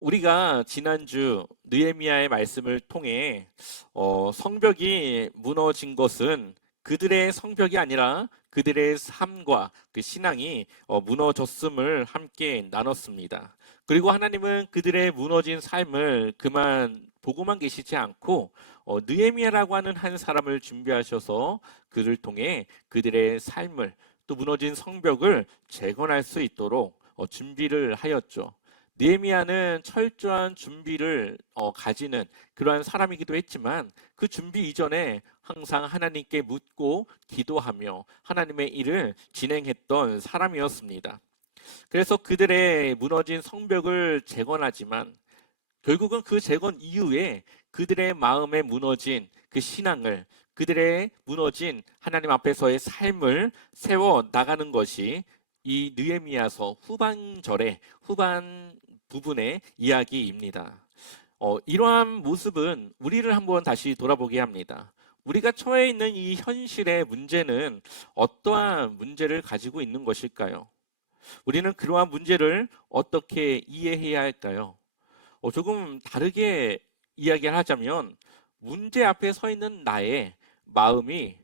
우리가 지난주 느헤미야의 말씀을 통해 성벽이 무너진 것은 그들의 성벽이 아니라 그들의 삶과 그 신앙이 무너졌음을 함께 나눴습니다. 그리고 하나님은 그들의 무너진 삶을 그만 보고만 계시지 않고 느헤미야라고 하는 한 사람을 준비하셔서 그를 통해 그들의 삶을 또 무너진 성벽을 재건할 수 있도록 준비를 하였죠. 느헤미야는 철저한 준비를 가지는 그러한 사람이기도 했지만 그 준비 이전에 항상 하나님께 묻고 기도하며 하나님의 일을 진행했던 사람이었습니다. 그래서 그들의 무너진 성벽을 재건하지만 결국은 그 재건 이후에 그들의 마음에 무너진 그 신앙을, 그들의 무너진 하나님 앞에서의 삶을 세워 나가는 것이 이 느헤미야서 후반절의 후반 부분의 이야기입니다. 이러한 모습은 우리를 한번 다시 돌아보게 합니다. 우리가 처해 있는 이 현실의 문제는 어떠한 문제를 가지고 있는 것일까요? 우리는 그러한 문제를 어떻게 이해해야 할까요? 조금 다르게 이야기를 하자면 문제 앞에 서 있는 나의 마음이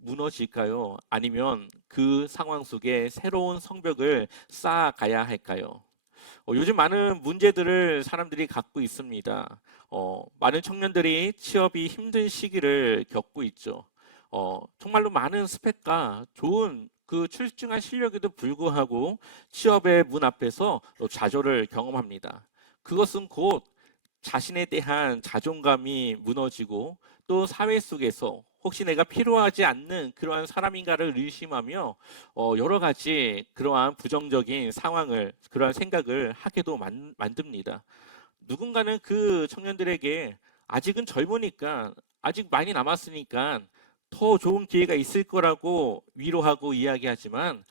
무너질까요? 아니면 그 상황 속에 새로운 성벽을 쌓아가야 할까요? 요즘 많은 문제들을 사람들이 갖고 있습니다. 많은 청년들이 취업이 힘든 시기를 겪고 있죠. 정말로 많은 스펙과 좋은 그 출중한 실력에도 불구하고 취업의 문 앞에서 좌절을 경험합니다. 그것은 곧 자신에 대한 자존감이 무너지고 또 사회 속에서 혹시 내가 필요하지 않는 그러한 사람인가를 의심하며 여러 가지 그러한 부정적인 상황을 그러한 생각을 하게도 만듭니다. 누군가는 그 청년들에게 아직은 젊으니까 아직 많이 남았으니까 더 좋은 기회가 있을 거라고 위로하고 이야기하지만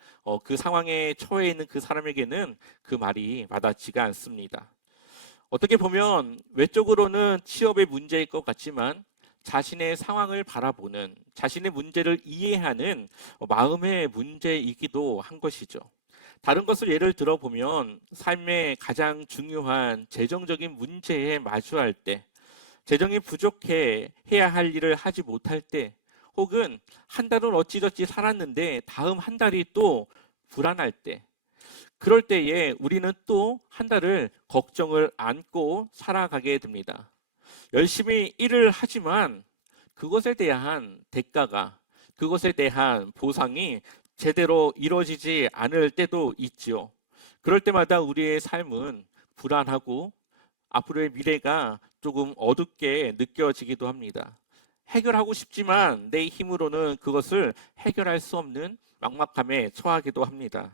그 상황에 처해 있는 그 사람에게는 그 말이 와닿지가 않습니다. 어떻게 보면 외적으로는 취업의 문제일 것 같지만 자신의 상황을 바라보는 자신의 문제를 이해하는 마음의 문제이기도 한 것이죠. 다른 것을 예를 들어보면 삶의 가장 중요한 재정적인 문제에 마주할 때, 재정이 부족해 해야 할 일을 하지 못할 때, 혹은 한 달은 어찌저찌 살았는데 다음 한 달이 또 불안할 때, 그럴 때에 우리는 또 한 달을 걱정을 안고 살아가게 됩니다. 열심히 일을 하지만 그것에 대한 대가가, 그것에 대한 보상이 제대로 이루어지지 않을 때도 있지요. 그럴 때마다 우리의 삶은 불안하고 앞으로의 미래가 조금 어둡게 느껴지기도 합니다. 해결하고 싶지만 내 힘으로는 그것을 해결할 수 없는 막막함에 처하기도 합니다.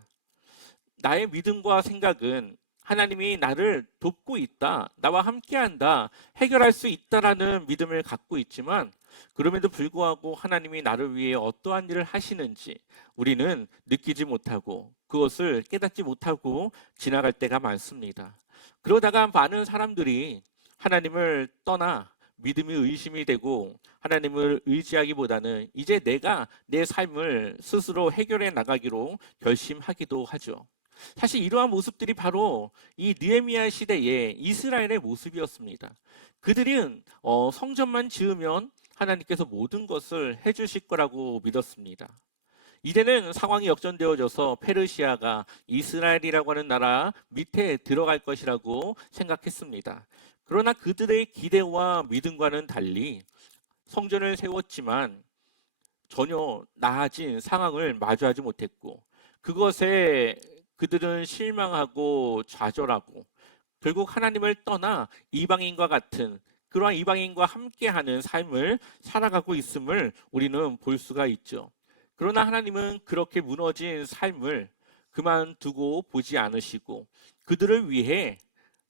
나의 믿음과 생각은 하나님이 나를 돕고 있다, 나와 함께한다, 해결할 수 있다라는 믿음을 갖고 있지만 그럼에도 불구하고 하나님이 나를 위해 어떠한 일을 하시는지 우리는 느끼지 못하고 그것을 깨닫지 못하고 지나갈 때가 많습니다. 그러다가 많은 사람들이 하나님을 떠나 믿음이 의심이 되고 하나님을 의지하기보다는 이제 내가 내 삶을 스스로 해결해 나가기로 결심하기도 하죠. 사실 이러한 모습들이 바로 이 느헤미야 시대의 이스라엘의 모습이었습니다. 그들은 성전만 지으면 하나님께서 모든 것을 해주실 거라고 믿었습니다. 이제는 상황이 역전되어져서 페르시아가 이스라엘이라고 하는 나라 밑에 들어갈 것이라고 생각했습니다. 그러나 그들의 기대와 믿음과는 달리 성전을 세웠지만 전혀 나아진 상황을 마주하지 못했고 그것에 그들은 실망하고 좌절하고 결국 하나님을 떠나 이방인과 같은 그러한 이방인과 함께하는 삶을 살아가고 있음을 우리는 볼 수가 있죠. 그러나 하나님은 그렇게 무너진 삶을 그만두고 보지 않으시고 그들을 위해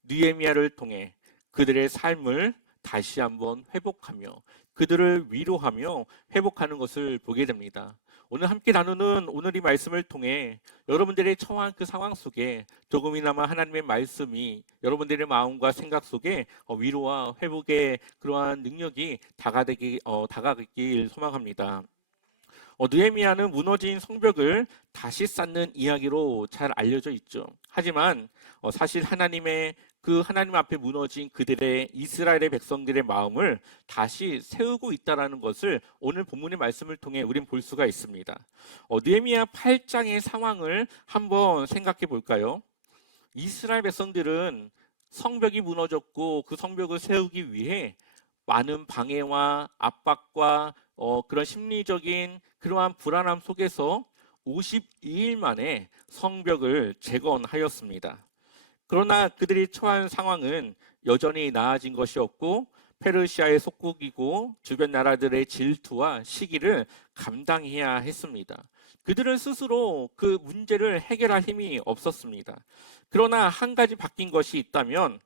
느헤미야를 통해 그들의 삶을 다시 한번 회복하며 그들을 위로하며 회복하는 것을 보게 됩니다. 오늘 함께 나누는 오늘 이 말씀을 통해 여러분들의 처한 그 상황 속에 조금이나마 하나님의 말씀이 여러분들의 마음과 생각 속에 위로와 회복의 그러한 능력이 다가가길 소망합니다. 느헤미야는 무너진 성벽을 다시 쌓는 이야기로 잘 알려져 있죠. 하지만 사실 하나님의 그 하나님 앞에 무너진 그들의 이스라엘의 백성들의 마음을 다시 세우고 있다라는 것을 오늘 본문의 말씀을 통해 우린 볼 수가 있습니다. 느헤미야 8장의 상황을 한번 생각해 볼까요? 이스라엘 백성들은 성벽이 무너졌고 그 성벽을 세우기 위해 많은 방해와 압박과 그런 심리적인 그러한 불안함 속에서 52일 만에 성벽을 재건하였습니다. 그러나 그들이 처한 상황은 여전히 나아진 것이 없고 페르시아의 속국이고 주변 나라들의 질투와 시기를 감당해야 했습니다. 그들은 스스로 그 문제를 해결할 힘이 없었습니다. 그러나 한 가지 바뀐 것이 있다면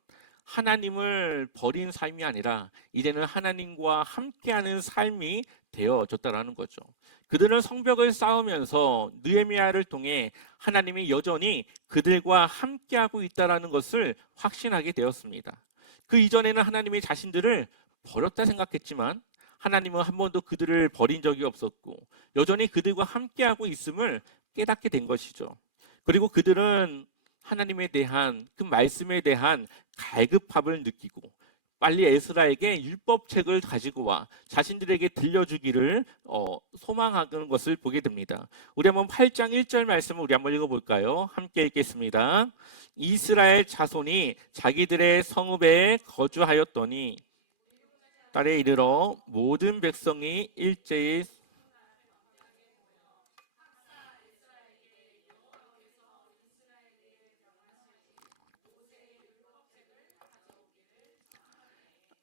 하나님을 버린 삶이 아니라 이제는 하나님과 함께하는 삶이 되어졌다라는 거죠. 그들은 성벽을 쌓으면서 느헤미야를 통해 하나님이 여전히 그들과 함께하고 있다라는 것을 확신하게 되었습니다. 그 이전에는 하나님이 자신들을 버렸다 생각했지만 하나님은 한 번도 그들을 버린 적이 없었고 여전히 그들과 함께하고 있음을 깨닫게 된 것이죠. 그리고 그들은 하나님에 대한 그 말씀에 대한 갈급함을 느끼고 빨리 에스라에게 율법책을 가지고 와 자신들에게 들려주기를 소망하는 것을 보게 됩니다. 우리 한번 8장 1절 말씀을 우리 한번 읽어볼까요? 함께 읽겠습니다. 이스라엘 자손이 자기들의 성읍에 거주하였더니 딸에 이르러 모든 백성이 일제히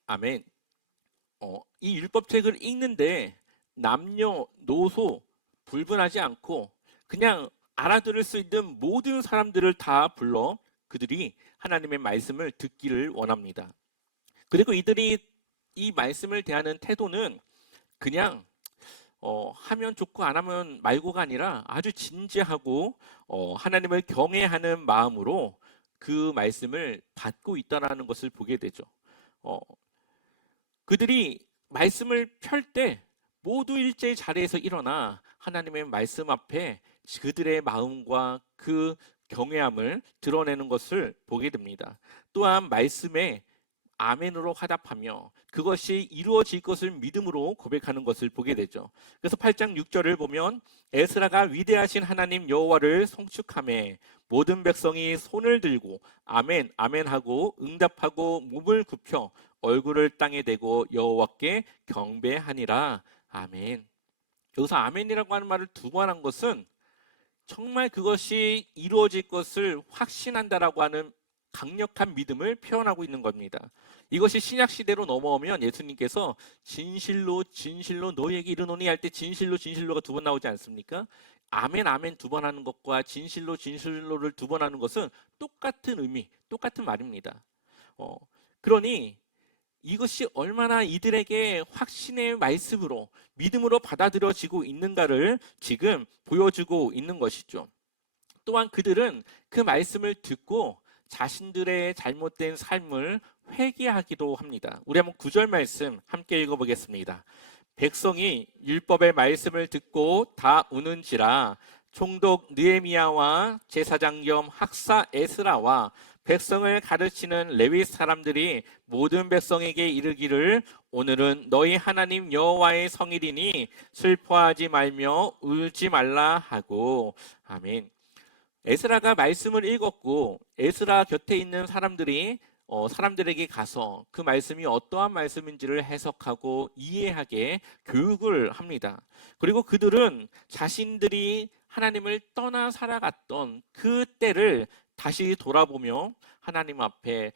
아멘. 이 율법책을 읽는데 남녀노소 불분하지 않고 그냥 알아들을 수 있는 모든 사람들을 다 불러 그들이 하나님의 말씀을 듣기를 원합니다. 그리고 이들이 이 말씀을 대하는 태도는 그냥 하면 좋고 안 하면 말고가 아니라 아주 진지하고 하나님을 경외하는 마음으로 그 말씀을 받고 있다는 것을 보게 되죠. 그들이 말씀을 펼 때 모두 일제히 자리에서 일어나 하나님의 말씀 앞에 그들의 마음과 그 경외함을 드러내는 것을 보게 됩니다. 또한 말씀에 아멘으로 화답하며 그것이 이루어질 것을 믿음으로 고백하는 것을 보게 되죠. 그래서 8장 6절을 보면 에스라가 위대하신 하나님 여호와를 송축하며 모든 백성이 손을 들고 아멘 아멘 하고 응답하고 몸을 굽혀 얼굴을 땅에 대고 여호와께 경배하니라. 아멘. 여기서 아멘이라고 하는 말을 두 번 한 것은 정말 그것이 이루어질 것을 확신한다라고 하는 강력한 믿음을 표현하고 있는 겁니다. 이것이 신약 시대로 넘어오면 예수님께서 진실로 진실로 너희에게 이르노니 할 때 진실로 진실로가 두 번 나오지 않습니까? 아멘 아멘 두 번 하는 것과 진실로 진실로를 두 번 하는 것은 똑같은 의미, 똑같은 말입니다. 그러니 이것이 얼마나 이들에게 확신의 말씀으로 믿음으로 받아들여지고 있는가를 지금 보여주고 있는 것이죠. 또한 그들은 그 말씀을 듣고 자신들의 잘못된 삶을 회개하기도 합니다. 우리 한번 9절 말씀 함께 읽어보겠습니다. 백성이 율법의 말씀을 듣고 다 우는지라 총독 느헤미야와 제사장 겸 학사 에스라와 백성을 가르치는 레위 사람들이 모든 백성에게 이르기를 오늘은 너희 하나님 여호와의 성일이니 슬퍼하지 말며 울지 말라 하고. 아멘. 에스라가 말씀을 읽었고 에스라 곁에 있는 사람들에게 가서 그 말씀이 어떠한 말씀인지를 해석하고 이해하게 교육을 합니다. 그리고 그들은 자신들이 하나님을 떠나 살아갔던 그 때를 다시 돌아보며 하나님 앞에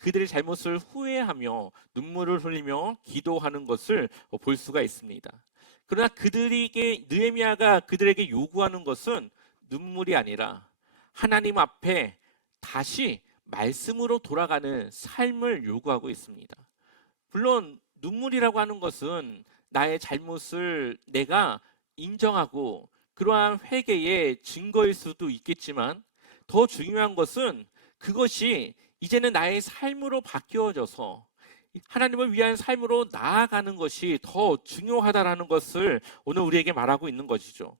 그들의 잘못을 후회하며 눈물을 흘리며 기도하는 것을 볼 수가 있습니다. 그러나 느헤미야가 그들에게 요구하는 것은 눈물이 아니라 하나님 앞에 다시 말씀으로 돌아가는 삶을 요구하고 있습니다. 물론 눈물이라고 하는 것은 나의 잘못을 내가 인정하고 그러한 회개의 증거일 수도 있겠지만 더 중요한 것은 그것이 이제는 나의 삶으로 바뀌어져서 하나님을 위한 삶으로 나아가는 것이 더 중요하다라는 것을 오늘 우리에게 말하고 있는 것이죠.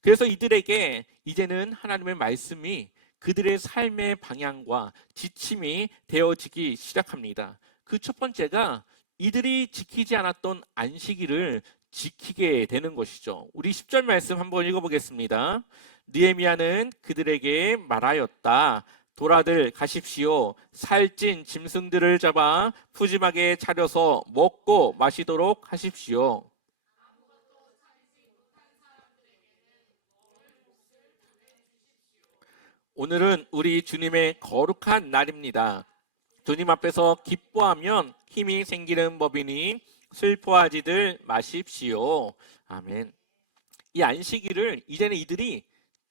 그래서 이들에게 이제는 하나님의 말씀이 그들의 삶의 방향과 지침이 되어지기 시작합니다. 그 첫 번째가 이들이 지키지 않았던 안식일을 지키게 되는 것이죠. 우리 10절 말씀 한번 읽어보겠습니다. 느헤미야는 그들에게 말하였다. 돌아들 가십시오. 살찐 짐승들을 잡아 푸짐하게 차려서 먹고 마시도록 하십시오. 오늘은 우리 주님의 거룩한 날입니다. 주님 앞에서 기뻐하면 힘이 생기는 법이니 슬퍼하지들 마십시오. 아멘. 이 안식일을 이제는 이들이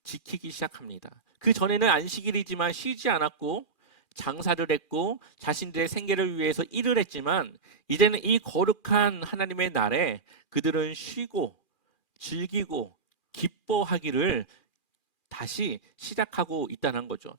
지키기 시작합니다. 그 전에는 안식일이지만 쉬지 않았고 장사를 했고 자신들의 생계를 위해서 일을 했지만 이제는 이 거룩한 하나님의 날에 그들은 쉬고 즐기고 기뻐하기를 다시 시작하고 있다는 거죠.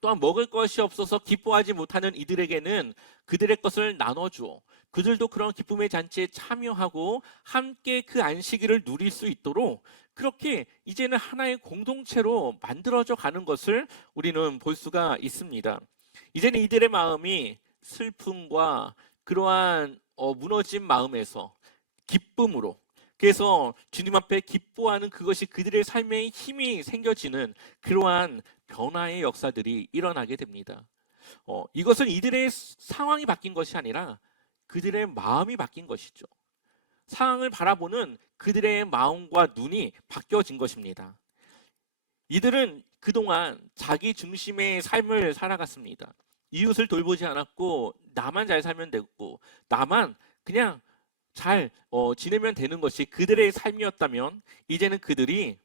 또한 먹을 것이 없어서 기뻐하지 못하는 이들에게는 그들의 것을 나눠주어 그들도 그런 기쁨의 잔치에 참여하고 함께 그 안식일을 누릴 수 있도록 그렇게 이제는 하나의 공동체로 만들어져 가는 것을 우리는 볼 수가 있습니다. 이제는 이들의 마음이 슬픔과 그러한 무너진 마음에서 기쁨으로, 그래서 주님 앞에 기뻐하는 그것이 그들의 삶에 힘이 생겨지는 그러한 변화의 역사들이 일어나게 됩니다. 이것은 이들의 상황이 바뀐 것이 아니라 그들의 마음이 바뀐 것이죠. 상황을 바라보는 그들의 마음과 눈이 바뀌어진 것입니다. 이들은 그동안 자기 중심의 삶을 살아갔습니다. 이웃을 돌보지 않았고 나만 잘 살면 되고 나만 그냥 잘 지내면 되는 것이 그들의 삶이었다면 이제는 그들이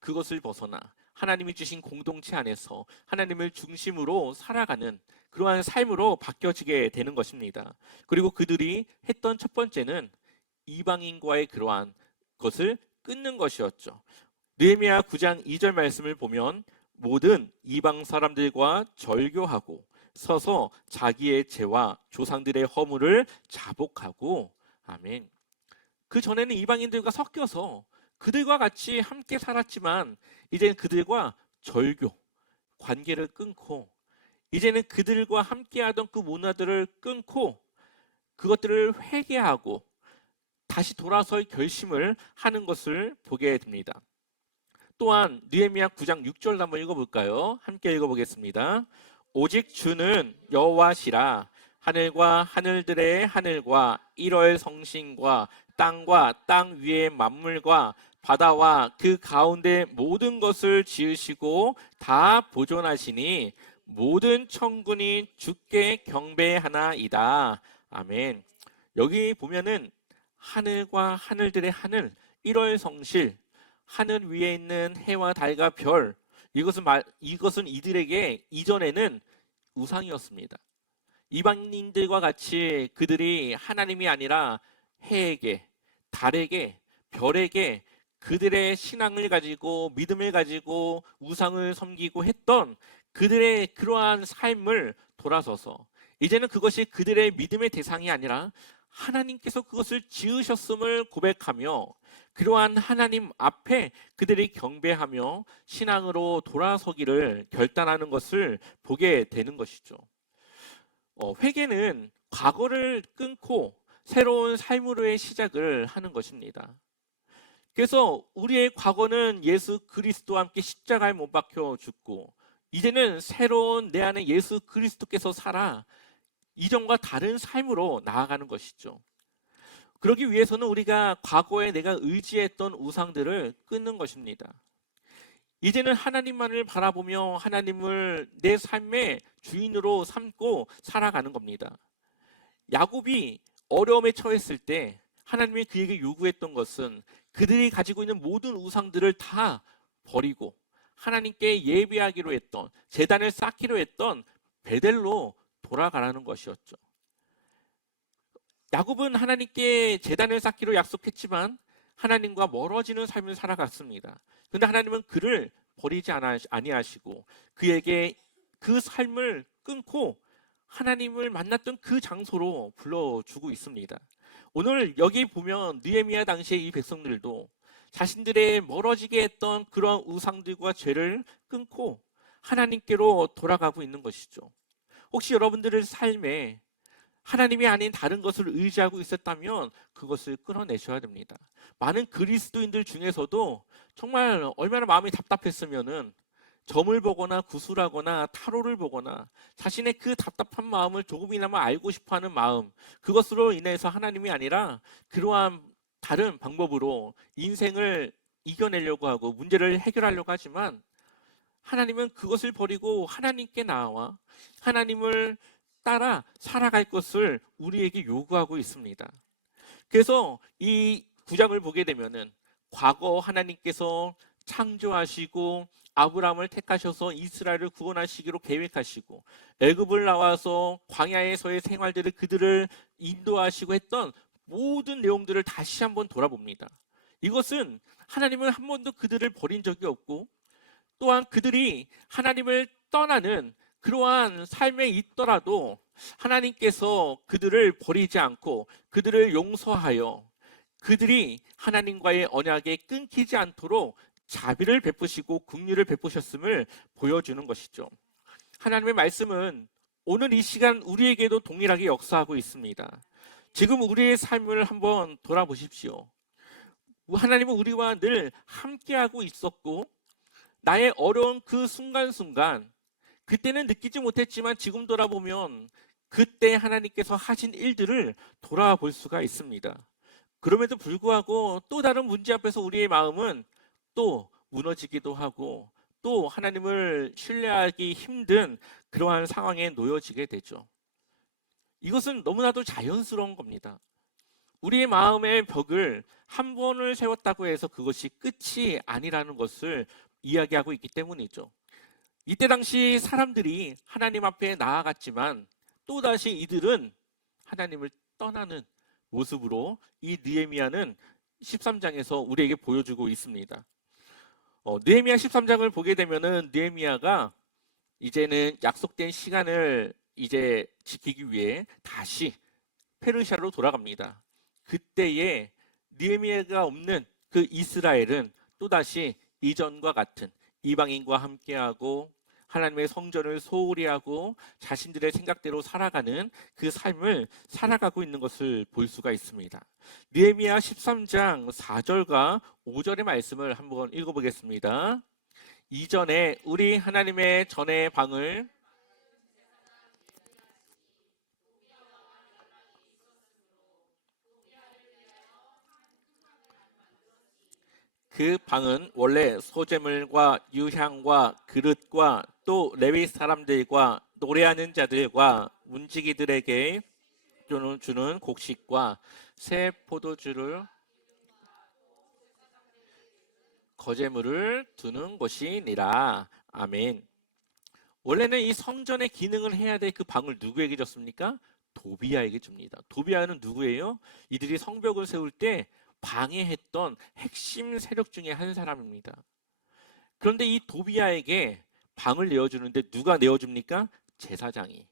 그것을 벗어나 하나님이 주신 공동체 안에서 하나님을 중심으로 살아가는 그러한 삶으로 바뀌어지게 되는 것입니다. 그리고 그들이 했던 첫 번째는 이방인과의 그러한 것을 끊는 것이었죠. 느헤미야 9장 2절 말씀을 보면 모든 이방 사람들과 절교하고 서서 자기의 죄와 조상들의 허물을 자복하고 아멘. 그 전에는 이방인들과 섞여서 그들과 같이 함께 살았지만 이제는 그들과 절교, 관계를 끊고 이제는 그들과 함께하던 그 문화들을 끊고 그것들을 회개하고 다시 돌아설 결심을 하는 것을 보게 됩니다. 또한 느헤미야 9장 6절 한번 읽어볼까요? 함께 읽어보겠습니다. 오직 주는 여호와시라. 하늘과 하늘들의 하늘과 일월 성신과 땅과 땅 위의 만물과 바다와 그 가운데 모든 것을 지으시고 다 보존하시니 모든 천군이 주께 경배하나이다. 아멘. 여기 보면은 하늘과 하늘들의 하늘, 일월 성실, 하늘 위에 있는 해와 달과 별, 이것은 이들에게 이전에는 우상이었습니다. 이방인들과 같이 그들이 하나님이 아니라 해에게, 달에게, 별에게 그들의 신앙을 가지고 믿음을 가지고 우상을 섬기고 했던 그들의 그러한 삶을 돌아서서 이제는 그것이 그들의 믿음의 대상이 아니라 하나님께서 그것을 지으셨음을 고백하며 그러한 하나님 앞에 그들이 경배하며 신앙으로 돌아서기를 결단하는 것을 보게 되는 것이죠. 회개는 과거를 끊고 새로운 삶으로의 시작을 하는 것입니다. 그래서 우리의 과거는 예수 그리스도와 함께 십자가에 못 박혀 죽고 이제는 새로운 내 안에 예수 그리스도께서 살아 이전과 다른 삶으로 나아가는 것이죠. 그러기 위해서는 우리가 과거에 내가 의지했던 우상들을 끊는 것입니다. 이제는 하나님만을 바라보며 하나님을 내 삶의 주인으로 삼고 살아가는 겁니다. 야곱이 어려움에 처했을 때 하나님이 그에게 요구했던 것은 그들이 가지고 있는 모든 우상들을 다 버리고 하나님께 예배하기로 했던 제단을 쌓기로 했던 베델로 돌아가라는 것이었죠. 야곱은 하나님께 제단을 쌓기로 약속했지만 하나님과 멀어지는 삶을 살아갔습니다. 그런데 하나님은 그를 버리지 아니하시고 그에게 그 삶을 끊고 하나님을 만났던 그 장소로 불러주고 있습니다. 오늘 여기 보면 느헤미야 당시의 이 백성들도 자신들의 멀어지게 했던 그런 우상들과 죄를 끊고 하나님께로 돌아가고 있는 것이죠. 혹시 여러분들의 삶에 하나님이 아닌 다른 것을 의지하고 있었다면 그것을 끊어내셔야 됩니다. 많은 그리스도인들 중에서도 정말 얼마나 마음이 답답했으면은 점을 보거나 구슬하거나 타로를 보거나 자신의 그 답답한 마음을 조금이나마 알고 싶어하는 마음, 그것으로 인해서 하나님이 아니라 그러한 다른 방법으로 인생을 이겨내려고 하고 문제를 해결하려고 하지만, 하나님은 그것을 버리고 하나님께 나와 하나님을 따라 살아갈 것을 우리에게 요구하고 있습니다. 그래서 이 구장을 보게 되면은 과거 하나님께서 창조하시고 아브라함을 택하셔서 이스라엘을 구원하시기로 계획하시고 애굽을 나와서 광야에서의 생활들을 그들을 인도하시고 했던 모든 내용들을 다시 한번 돌아봅니다. 이것은 하나님은 한 번도 그들을 버린 적이 없고, 또한 그들이 하나님을 떠나는 그러한 삶에 있더라도 하나님께서 그들을 버리지 않고 그들을 용서하여 그들이 하나님과의 언약에 끊기지 않도록 자비를 베푸시고 긍휼을 베푸셨음을 보여주는 것이죠. 하나님의 말씀은 오늘 이 시간 우리에게도 동일하게 역사하고 있습니다. 지금 우리의 삶을 한번 돌아보십시오. 하나님은 우리와 늘 함께하고 있었고, 나의 어려운 그 순간순간, 그때는 느끼지 못했지만 지금 돌아보면 그때 하나님께서 하신 일들을 돌아볼 수가 있습니다. 그럼에도 불구하고 또 다른 문제 앞에서 우리의 마음은 또 무너지기도 하고 또 하나님을 신뢰하기 힘든 그러한 상황에 놓여지게 되죠. 이것은 너무나도 자연스러운 겁니다. 우리의 마음의 벽을 한 번을 세웠다고 해서 그것이 끝이 아니라는 것을 이야기하고 있기 때문이죠. 이때 당시 사람들이 하나님 앞에 나아갔지만 또다시 이들은 하나님을 떠나는 모습으로 이 느헤미야는 13장에서 우리에게 보여주고 있습니다. 느헤미야 13장을 보게 되면은 느헤미야가 이제는 약속된 시간을 이제 지키기 위해 다시 페르시아로 돌아갑니다. 그때에 느헤미야가 없는 그 이스라엘은 또다시 이전과 같은 이방인과 함께하고 하나님의 성전을 소홀히 하고 자신들의 생각대로 살아가는 그 삶을 살아가고 있는 것을 볼 수가 있습니다. 느헤미야 13장 4절과 5절의 말씀을 한번 읽어보겠습니다. 이전에 우리 하나님의 전의 방을 그 방은 원래 소재물과 유향과 그릇과 또 레위 사람들과 노래하는 자들과 문지기들에게 주는 곡식과 새 포도주를 거제물을 두는 곳이니라. 아멘. 원래는 이 성전의 기능을 해야 될 그 방을 누구에게 줬습니까? 도비아에게 줍니다. 도비아는 누구예요? 이들이 성벽을 세울 때 방해했던 핵심 세력 중에 한 사람입니다. 그런데 이 도비아에게 방을 내어주는데 누가 내어줍니까? 제사장이.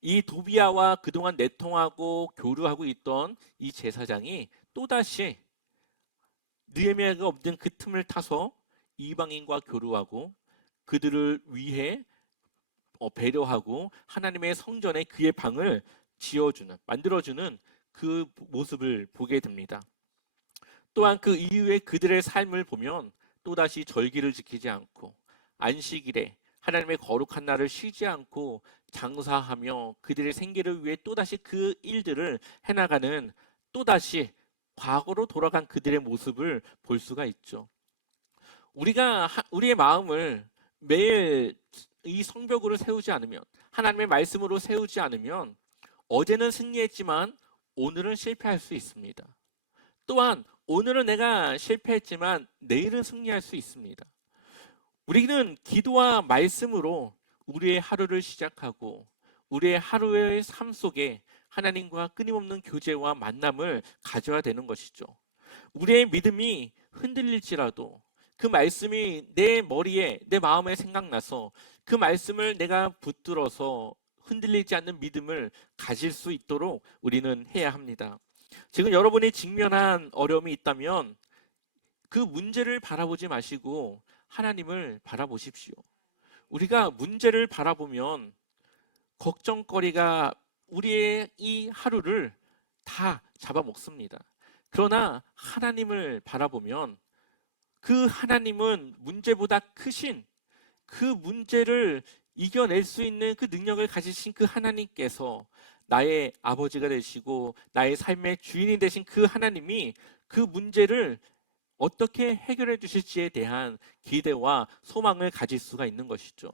이 도비아와 그동안 내통하고 교류하고 있던 이 제사장이 또다시 느헤미야가 없는 그 틈을 타서 이방인과 교류하고 그들을 위해 배려하고 하나님의 성전에 그의 방을 지어주는, 만들어주는 그 모습을 보게 됩니다. 또한 그 이후에 그들의 삶을 보면 또다시 절기를 지키지 않고 안식일에 하나님의 거룩한 날을 쉬지 않고 장사하며 그들의 생계를 위해 또다시 그 일들을 해나가는, 또다시 과거로 돌아간 그들의 모습을 볼 수가 있죠. 우리가 우리의 마음을 매일 이 성벽으로 세우지 않으면, 하나님의 말씀으로 세우지 않으면 어제는 승리했지만 오늘은 실패할 수 있습니다. 또한 오늘은 내가 실패했지만 내일은 승리할 수 있습니다. 우리는 기도와 말씀으로 우리의 하루를 시작하고 우리의 하루의 삶 속에 하나님과 끊임없는 교제와 만남을 가져야 되는 것이죠. 우리의 믿음이 흔들릴지라도 그 말씀이 내 머리에, 내 마음에 생각나서 그 말씀을 내가 붙들어서 흔들리지 않는 믿음을 가질 수 있도록 우리는 해야 합니다. 지금 여러분이 직면한 어려움이 있다면 그 문제를 바라보지 마시고 하나님을 바라보십시오. 우리가 문제를 바라보면 걱정거리가 우리의 이 하루를 다 잡아먹습니다. 그러나 하나님을 바라보면 그 하나님은 문제보다 크신, 그 문제를 이겨낼 수 있는 그 능력을 가지신 그 하나님께서 나의 아버지가 되시고 나의 삶의 주인이 되신 그 하나님이 그 문제를 어떻게 해결해 주실지에 대한 기대와 소망을 가질 수가 있는 것이죠.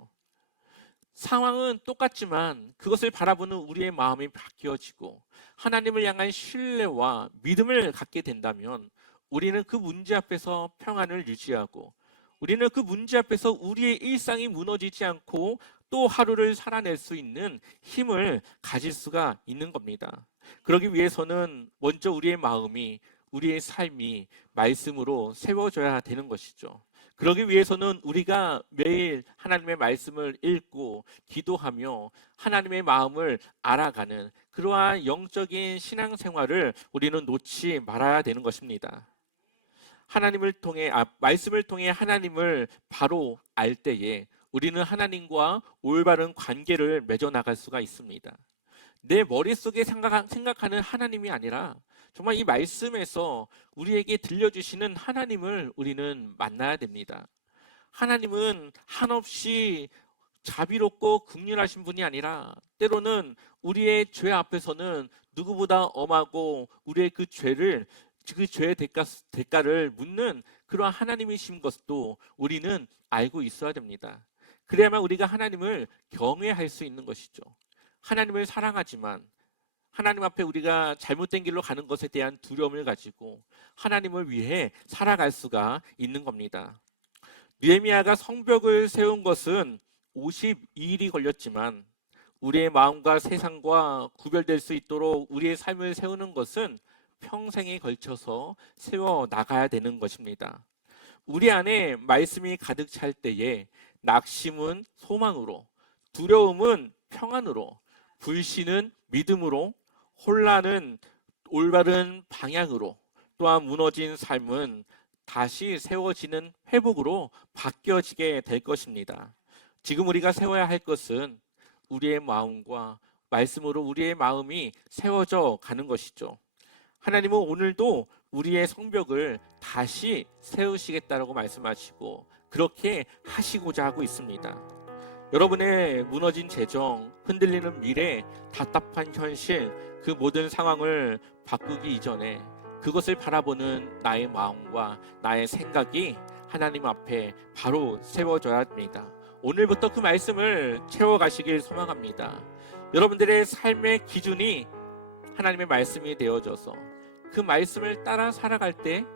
상황은 똑같지만 그것을 바라보는 우리의 마음이 바뀌어지고 하나님을 향한 신뢰와 믿음을 갖게 된다면 우리는 그 문제 앞에서 평안을 유지하고 우리는 그 문제 앞에서 우리의 일상이 무너지지 않고 또 하루를 살아낼 수 있는 힘을 가질 수가 있는 겁니다. 그러기 위해서는 먼저 우리의 마음이, 우리의 삶이 말씀으로 세워져야 되는 것이죠. 그러기 위해서는 우리가 매일 하나님의 말씀을 읽고 기도하며 하나님의 마음을 알아가는 그러한 영적인 신앙생활을 우리는 놓지 말아야 되는 것입니다. 하나님을 통해 말씀을 통해 하나님을 바로 알 때에 우리는 하나님과 올바른 관계를 맺어 나갈 수가 있습니다. 내 머릿속에 생각하는 하나님이 아니라 정말 이 말씀에서 우리에게 들려주시는 하나님을 우리는 만나야 됩니다. 하나님은 한없이 자비롭고 긍휼하신 분이 아니라 때로는 우리의 죄 앞에서는 누구보다 엄하고 우리의 그 죄의 대가를 묻는 그러한 하나님이신 것도 우리는 알고 있어야 됩니다. 그래야만 우리가 하나님을 경외할 수 있는 것이죠. 하나님을 사랑하지만 하나님 앞에 우리가 잘못된 길로 가는 것에 대한 두려움을 가지고 하나님을 위해 살아갈 수가 있는 겁니다. 느헤미야가 성벽을 세운 것은 52일이 걸렸지만 우리의 마음과 세상과 구별될 수 있도록 우리의 삶을 세우는 것은 평생에 걸쳐서 세워 나가야 되는 것입니다. 우리 안에 말씀이 가득 찰 때에 낙심은 소망으로, 두려움은 평안으로, 불신은 믿음으로, 혼란은 올바른 방향으로, 또한 무너진 삶은 다시 세워지는 회복으로 바뀌어지게 될 것입니다. 지금 우리가 세워야 할 것은 우리의 마음과 말씀으로 우리의 마음이 세워져 가는 것이죠. 하나님은 오늘도 우리의 성벽을 다시 세우시겠다라고 말씀하시고 그렇게 하시고자 하고 있습니다. 여러분의 무너진 재정, 흔들리는 미래, 답답한 현실, 그 모든 상황을 바꾸기 이전에 그것을 바라보는 나의 마음과 나의 생각이 하나님 앞에 바로 세워져야 합니다. 오늘부터 그 말씀을 채워가시길 소망합니다. 여러분들의 삶의 기준이 하나님의 말씀이 되어져서 그 말씀을 따라 살아갈 때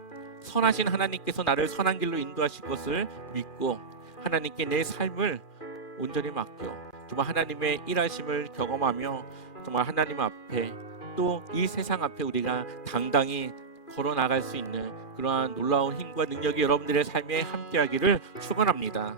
선하신 하나님께서 나를 선한 길로 인도하실 것을 믿고 하나님께 내 삶을 온전히 맡겨 정말 하나님의 일하심을 경험하며 정말 하나님 앞에 또 이 세상 앞에 우리가 당당히 걸어 나갈 수 있는 그러한 놀라운 힘과 능력이 여러분들의 삶에 함께하기를 축원합니다.